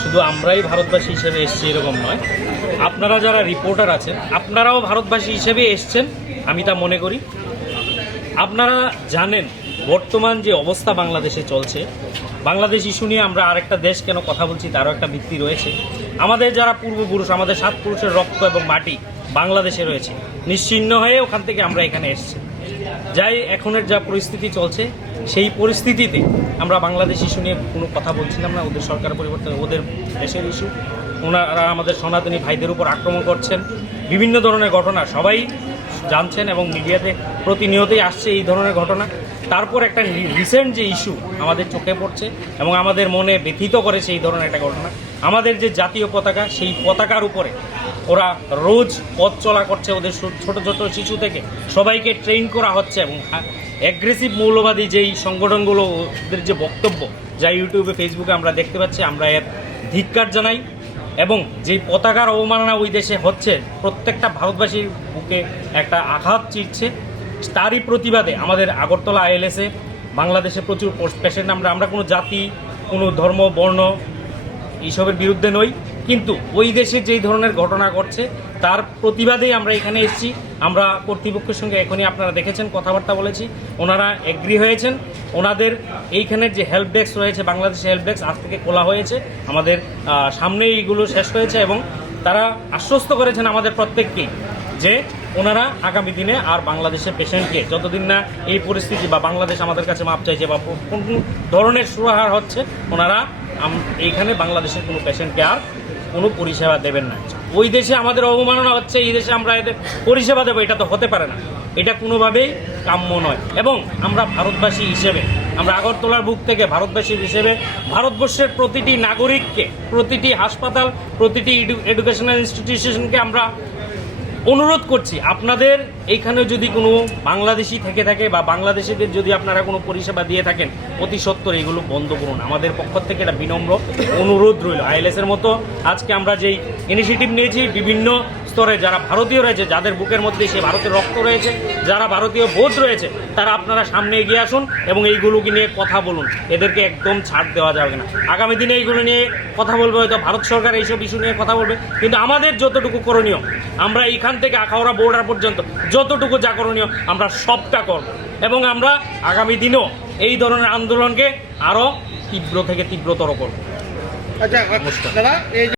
শুধু আমরাই ভারতবাসী হিসেবে এসেছি এরকম নয়, আপনারা যারা রিপোর্টার আছেন আপনারাও ভারতবাসী হিসেবে এসছেন, আমি তা মনে করি। আপনারা জানেন বর্তমান যে অবস্থা বাংলাদেশে চলছে, বাংলাদেশ ইস্যু নিয়ে আমরা আরেকটা দেশ কেন কথা বলছি তারও একটা ভিত্তি রয়েছে। আমাদের যারা পূর্বপুরুষ, আমাদের 7 পুরুষের রক্ত এবং মাটি বাংলাদেশে রয়েছে, নিশ্চিহ্ন হয়ে ওখান থেকে আমরা এখানে এসেছি। যাই এখনের যা পরিস্থিতি চলছে সেই পরিস্থিতিতে আমরা বাংলাদেশ ইস্যু নিয়ে কোনো কথা বলছিলাম না। ওদের সরকার পরিবর্তন, ওদের দেশের ইস্যু, ওনারা আমাদের সনাতনী ভাইদের উপর আক্রমণ করছেন, বিভিন্ন ধরনের ঘটনা সবাই জানছেন এবং মিডিয়াতে প্রতিনিয়তই আসছে এই ধরনের ঘটনা। তারপর একটা রিসেন্ট যে ইস্যু আমাদের চোখে পড়ছে এবং আমাদের মনে ব্যথিত করেছে এই ধরনের একটা ঘটনা, আমাদের যে জাতীয় পতাকা, সেই পতাকার উপরে ওরা রোজ পথ চলা করছে, ওদের ছোট ছোট শিশু থেকে সবাইকে ট্রেন করা হচ্ছে এবং অ্যাগ্রেসিভ মৌলবাদী যেই সংগঠনগুলো, ওদের যে বক্তব্য যা ইউটিউবে ফেসবুকে আমরা দেখতে পাচ্ছি, আমরা এর ধিক্কার জানাই। এবং যেই পতাকার অবমাননা ওই দেশে হচ্ছে, প্রত্যেকটা ভারতবাসীর বুকে একটা আঘাত চিরছে। তারই প্রতিবাদে আমাদের আগরতলা আইএলএসে বাংলাদেশে প্রচুর পেশেন্ট, আমরা কোনো জাতি, কোনো ধর্ম, বর্ণ এইসবের বিরুদ্ধে নই, কিন্তু ওই দেশে যেই ধরনের ঘটনা ঘটছে তার প্রতিবাদেই আমরা এখানে এসেছি। আমরা কর্তৃপক্ষের সঙ্গে এখনই আপনারা দেখেছেন কথাবার্তা বলেছি, ওনারা এগ্রি হয়েছেন। ওনাদের এইখানের যে হেল্প ডেস্ক রয়েছে, বাংলাদেশে হেল্প ডেস্ক আজ থেকে খোলা হয়েছে, আমাদের সামনেই এইগুলো শেষ হয়েছে এবং তারা আশ্বস্ত করেছেন আমাদের প্রত্যেককেই যে ওনারা আগামী দিনে আর বাংলাদেশের পেশেন্টকে, যতদিন না এই পরিস্থিতি বা বাংলাদেশ আমাদের কাছে মাপ চাইছে বা কোন ধরনের সুরাহার হচ্ছে, ওনারা এইখানে বাংলাদেশের কোনো পেশেন্টকে আর কোনো পরিষেবা দেবেন না। ওই দেশে আমাদের অবমাননা হচ্ছে, এই দেশে আমরা এদের পরিষেবা দেবো, এটা তো হতে পারে না, এটা কোনোভাবেই কাম্য নয়। এবং আমরা ভারতবাসী হিসেবে, আমরা আগরতলার বুক থেকে ভারতবাসী হিসেবে ভারতবর্ষের প্রতিটি নাগরিককে, প্রতিটি হাসপাতাল, প্রতিটি এডুকেশনাল ইনস্টিটিউশনকে আমরা অনুরোধ করছি, আপনাদের এইখানে যদি কোনো বাংলাদেশি থেকে থাকে বা বাংলাদেশিদের যদি আপনারা কোনো পরিষেবা দিয়ে থাকেন, অতি সত্বর এগুলো বন্ধ করুন। আমাদের পক্ষ থেকে এটা বিনম্র অনুরোধ রইল। আইএলএসের মতো আজকে আমরা যেই ইনিশিয়েটিভ নিয়েছি, বিভিন্ন স্তরে যারা ভারতীয় রয়েছে, যাদের বুকের মধ্যে সে ভারতের রক্ত রয়েছে, যারা ভারতীয় বোধ রয়েছে, তারা আপনারা সামনে এগিয়ে আসুন এবং এইগুলোকে নিয়ে কথা বলুন। এদেরকে একদম ছাড় দেওয়া যাবে না। আগামী দিনে এইগুলো নিয়ে কথা বলবে, হয়তো ভারত সরকার এইসব ইস্যু নিয়ে কথা বলবে, কিন্তু আমাদের যতটুকু করণীয়, আমরা এইখান থেকে আখাউড়া বর্ডার পর্যন্ত যতটুকু যা করণীয় আমরা সবটা করব এবং আমরা আগামী দিনেও এই ধরনের আন্দোলনকে আরও তীব্র থেকে তীব্রতর করব। আচ্ছা দাদা, এই